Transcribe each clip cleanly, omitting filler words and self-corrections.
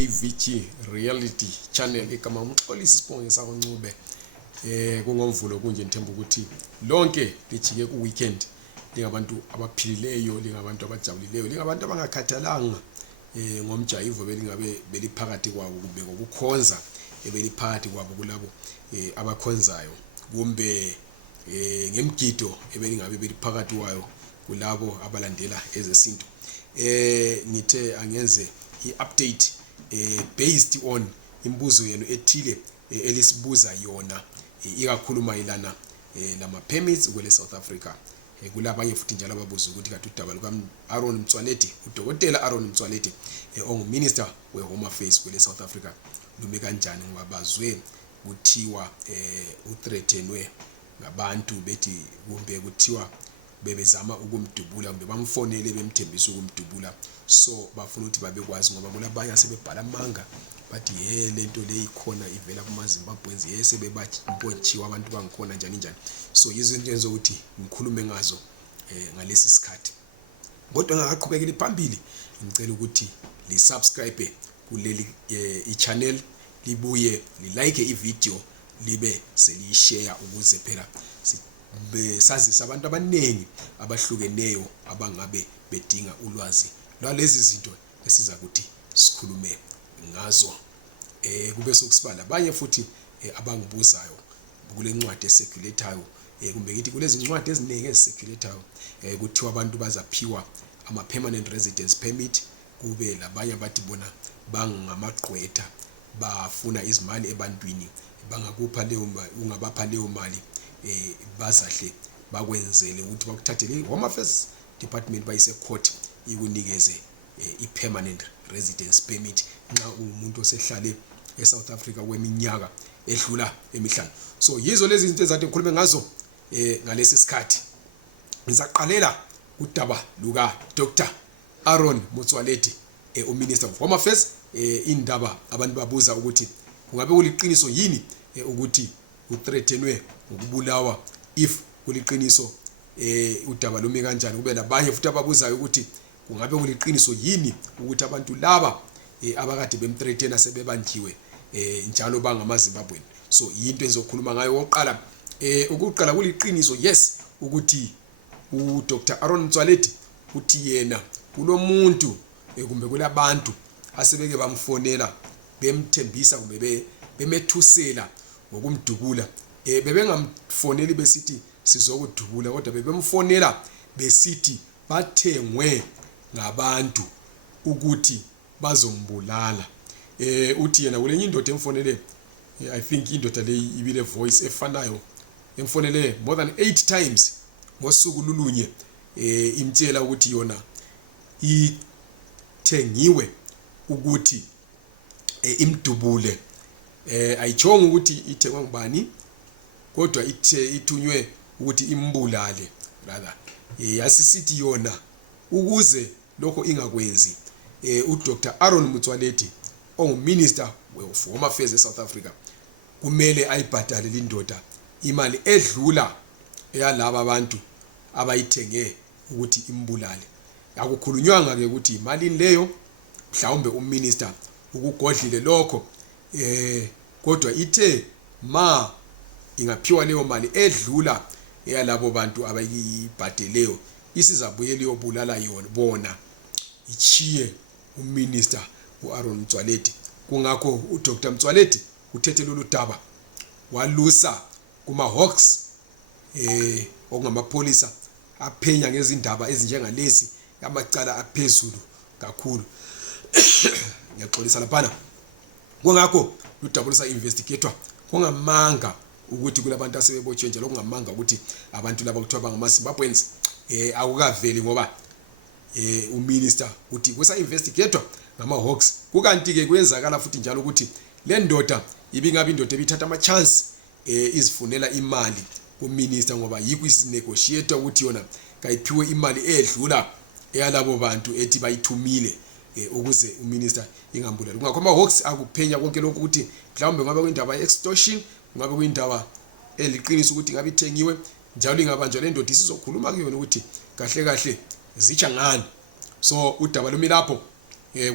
AVG reality channel igama umxolisi Sibonge sakuncube kungomvulo kunje nithemba ukuthi lonke lijike ku weekend lingabantu abaphilileyo lingabantu abajabulileyo lingabantu abangakhathalanga ngomjayivo belingabe beliphakathi kwabo kumbe ngokukhonza ebeliphakathi kwabo kulabo abakhonzayo kumbe ngemgido ebelingabe beliphakathi kwayo kulabo abalandela ezesintu. Ngithe angenze i-update based on imbuzo yenu ethile elisibuza yona ikakhuluma mayelana lama permits kwele South Africa. Kulabanye futhi njalo ababuza ukuthi kanti udaba luka Aaron Motsoaledi, uDokotela Aaron Motsoaledi onguminister we-Home Affairs kwele South Africa lume kanjani ngoba bazwe kuthiwa uthreatenwe ngabantu bethi kumbe kuthiwa bebezama ukumdubula kumbe bamfonele bemthembisa ukumdubula, so bafuna ukuthi babekwazi ngoba kulabanye asebebhala amanga bathi lento le ikhona ivela kuma Zimbabweans sebebampontshiwa abantu bangikhona njani njani. So izinto ezokuthi ngikhulume ngazo ngalesi sikhathi, kodwa ngaqhubekela phambili ngicela ukuthi li subscribe kuleli i-channel, libuye li-like i-video libe selishare ukuze phela besazisa abantu abaningi abahlukeneyo abangabe bedinga ulwazi lwalezi zinto esiza kuthi sikhulume ngazo. Kube sokusibala abanye futhi abangibuzayo kule ncwadi eseculator kumbe ngithi kulezi ncwadi eziningi eziseculator kuthiwa abantu bazaphiwa ama permanent residence permit, kube labanye abathi bona bangamagqwetha bafuna izimali ebantwini bangakupha leyo ungabapha leyo mali bazahle bakwenzele ukuthi bakuthathele i-Home Affairs Department bayise court ikunikeze i-permanent residence permit nxa umuntu osehlale eSouth Africa kweminyaka edlula emihlanu. So yizo lezi zinto ezathi ngikhulume ngazo ngalesi sikhathi. Ngizaqalela udaba luka Dr. Aaron Motsoaledi uMinister of Home Affairs. Indaba abantu babuza ukuthi kungabe kuliqiniso yini ukuthi uthreatenwe ngokubulawa. If kuliqiniso udaba lumi kanjani. Kube labanye futhi ababuzayo ukuthi kungabe kuliqiniso yini ukuthi abantu laba abakade bemthreatena sebebanjiwe njalo bangamaZimbabwean. So yinto engizokhuluma ngayo oqala. Ukuqala kuliqiniso yes ukuthi uDr. Aaron Motsoaledi uthi yena kulomuntu kumbe kulabantu asebeke bamfonela bemthembisa kumbe bemethusela ngokumdubula. Bebengamfoneli besithi sizokudubula kodwa bebemfonela besithi bathengwe ngabantu ukuthi bazombulala. Uthi yena kulenye indoda emfonele, I think indoda le ibile voice efanayo, emfonele more than 8 times ngosuku lulunye imtshela ukuthi yona ithengiwe ukuthi imdubule. Ayichonga ukuthi ithengwa ngubani kodwa ithunywe ukuthi imbulale rather. Yasisithi yona ukuze lokho ingakwenzi uDr. Aaron Motsoaledi onguminister of Home Affairs eSouth Africa kumele ayibhadale lindoda imali edlula eyalabo abantu abayithenge ukuthi imbulale. Akukhulunywanga ke ukuthi imali leyo mhlawumbe uminister ukugodlile lokho kodwa ithe ma ingaphiwa leyo mali edlula eyalabo bantu abayibhadeleyo isizabuyela iyobulala yona bona ichiye uminister uAaron Motsoaledi. Kungakho uDr. Motsoaledi uthethe lolu daba walusa kuma Hawks okungamapolisa aphenya ngezindaba ezinjengalezi amacala aphezulu kakhulu. Ngiyaxolisa lapha. Kungakho ludabulisa investigator kungamanga ukuthi kulabantu asebebotshwe nje lokungamanga ukuthi abantu laba kuthiwa bangamaZimbabweans akukaveli ngoba uminister uthi kwesa investigator ngama Hawks. Kukanti ke kwenzakala futhi njalo ukuthi le ndoda ibingabe indoda ebithatha ama chance izifunela imali kuminister ngoba yikho isinegotiator ukuthi yona kayiphiwe imali edlula eyalabo bantu ethi bayithumile ukuze uminister ingambulali. Kungakho ama Hawks akuphenya konke lokho ukuthi mhlawumbe ngabe kuyindaba ye-extortion, ngabe kuyindaba eliqiniso ukuthi ngabe ithengiwe njalo ingabanjwa le ndoda isizokhuluma kuyona ukuthi kahle kahle zicha ngani. So udaba lumi lapho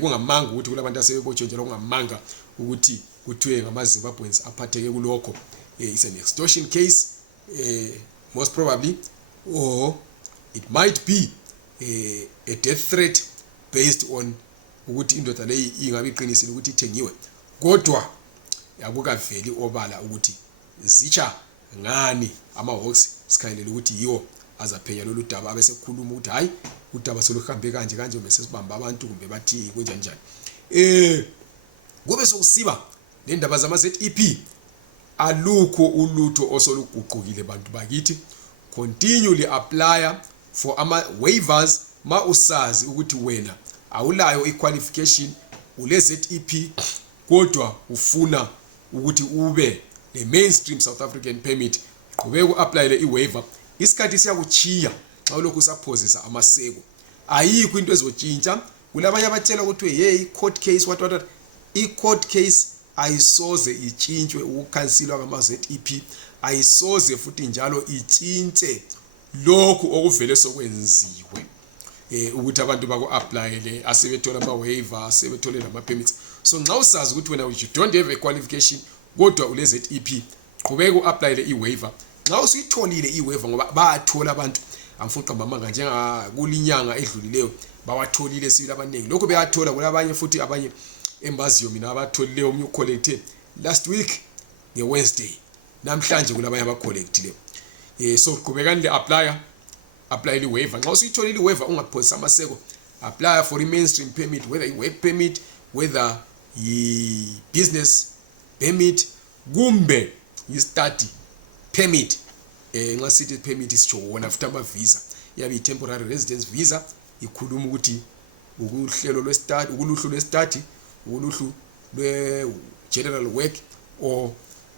kungamanga ukuthi kulabantu asebebotshwe njalo kungamanga ukuthi kuthiwe ngamaZimbabweans aphatheke kulokho. It's an extortion case most probably, or it might be a death threat based on ukuthi indoda leyi ingabe iqinisile ukuthi ithengiwe, kodwa akukaveli obala ukuthi zicha ngani amahawks sikhayelela ukuthi yiwo azaphenya lolu daba abesekukhuluma ukuthi hayi udaba soluhambe kanje bese sibamba abantu kumbe bathi kunjani njani. Kube sokusiba le ndaba zama ZEP alukho ulutho osoluguqukile bantu bakithi. Continually apply for ama waivers ma usazi ukuthi wena awulayo iqualification ule ZEP kodwa ufuna ukuthi ube le mainstream South African permit, qhubeka uapplyele iwaiver. Isikhathi siyakuchiya xa ulokhu usaphozisa amaseko, ayikho into ezotshintsha. Kulabanye abatshela ukuthi hey court case what i-court case ayisoze itshintshwe ukukhansilwa kwama ZEP, ayisoze futhi njalo itshintse lokhu okuvele sokwenziwe ukuthi abantu baku-applyele asebethola ama-waiver asebethole nama-permits. So nxa usazi ukuthi wena you don't have a qualification kodwa ule ZEP, qhubeka u-applyele i-waiver. Nxa usuyitholile i-waiver, ngoba bayathola abantu amfuqa mamanga njengakulinyanga edlulileyo bawatholile sibili abaningi, lokho beyathola kulabanye futhi abanye embaziyo mina abatholileyo omnye ucollected last week ngeWednesday, namhlanje kulabanye abacollectile. So qhubekani le apply le waiver. Nxa usuyitholile i-waiver ungaphosisa amaseko, apply for i-mainstream permit, whether i-work permit, whether i-business permit kumbe i-study permit. Nxa sithi permit isitsho wona futhi ama-visa yabe i-temporary residence visa ikhuluma ukuthi ukuhlelo lwe-study, ukuluhlu lwe-study, ukuluhlu lwe-general work or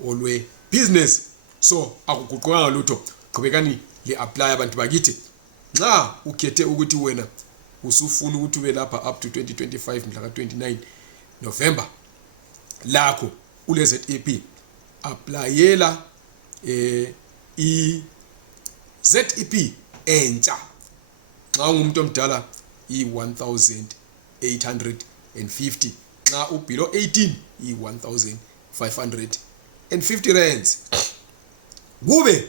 lwe-business. So akuguqukanga lutho, qhubekani le-apply abantu bakithi. Nxa ukhethe ukuthi wena usufuna ukuthi ube lapha up to 2025 mhla ka-29 November lakho ule ZEP, applyela i-ZEP entsha. Nxa ungumuntu omdala i-1,850, nxa ubelow 18 i-1,550 rands. Kube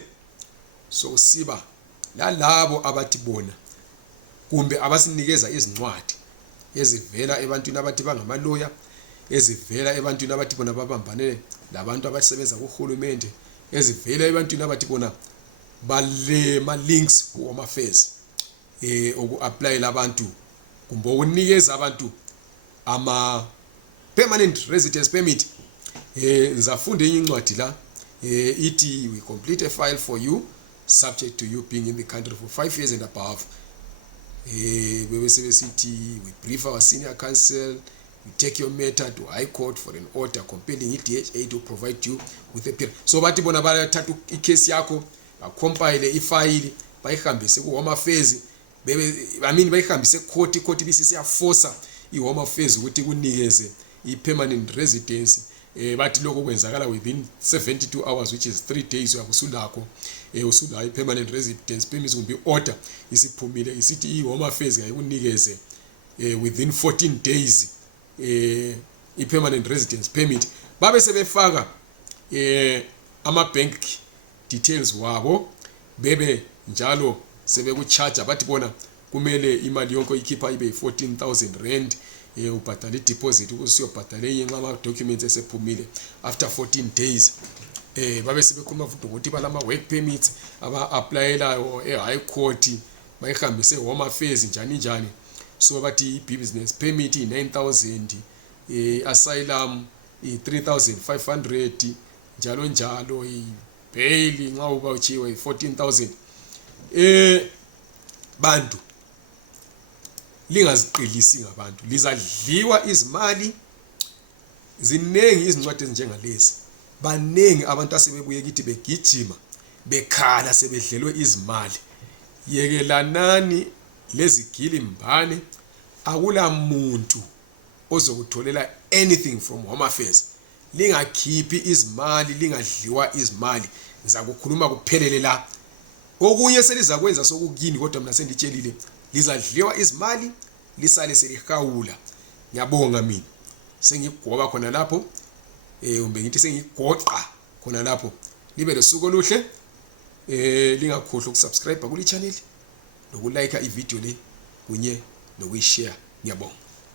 sokusiba lalabo abathi bona kumbe abasinikeza izincwadi ezivela ebantwini abathi bangamaloya, ezivela ebantwini abathi bona babambane labantu abasebenza kuhulumende, ezivela ebantwini abathi bona bale ma-links ku-Home Affairs oku-applyela abantu kumbe ukunikeza abantu ama-permanent residence permit. Ngizafunda enye incwadi la ithi we complete a file for you subject to you being in the country for 5 years and above. Besithi we brief our senior counsel, we take your matter to High Court for an order compelling i-DHA to provide you with a period. So bathi bona bathatha i-case yakho bacompile i-file bayihambise ku-Home Affairs, bayihambise court ibisiyaforce i-Home Affairs ukuthi kunikeze i-permanent residence. Bathi lokho kwenzakala within 72 hours, which is 3 days. Uyakusulakho usula i-permanent residence permit kumbe order isiphumile isithi i-Home Affairs ayikunikeze within 14 days i-permanent residence permit. Babe sebefaka ama-bank details wabo, bebe njalo sebekucharge bathi bona kumele imali yonke ikhipha ibe 14,000 rand. Ubhatala i-deposit usiyobhatala yenye ama-documents esephumile after 14 days. Babe sebekhuluma futhi ngokuthi balama-work permits aba-applyelayo e-High Court bayihambise Home Affairs njani. So bathi i-business permit i-9,000, i-asylum i-3,500 njalo i-bail nxa uba uchiwe i-14,000. Bantu lingaziqilisi ngabantu, lizadliwa izimali. Zinengi izincwadi ezinjengalezi, banengi abantu asebebuye kithi begijima bekhala sebedlelwe izimali. Yekelanani lezigili mbane, akula muntu ozokutholela anything from Home Affairs. Lingakhiphi izimali, lingadliwa izimali. Ngizakukhuluma kuphelele la. Okunye selizakwenza sokukini kodwa mina senditshelile lizadliwa izimali lisale selihawula. ngiyabonga mina sengigoba khona lapho umbe ngithi sengigoqa khona lapho. Libe lesuku oluhle. Lingakhohlwa ukusubscribe kule channel nokulike ivideo le kunye nokuyishare. Ngiyabonga.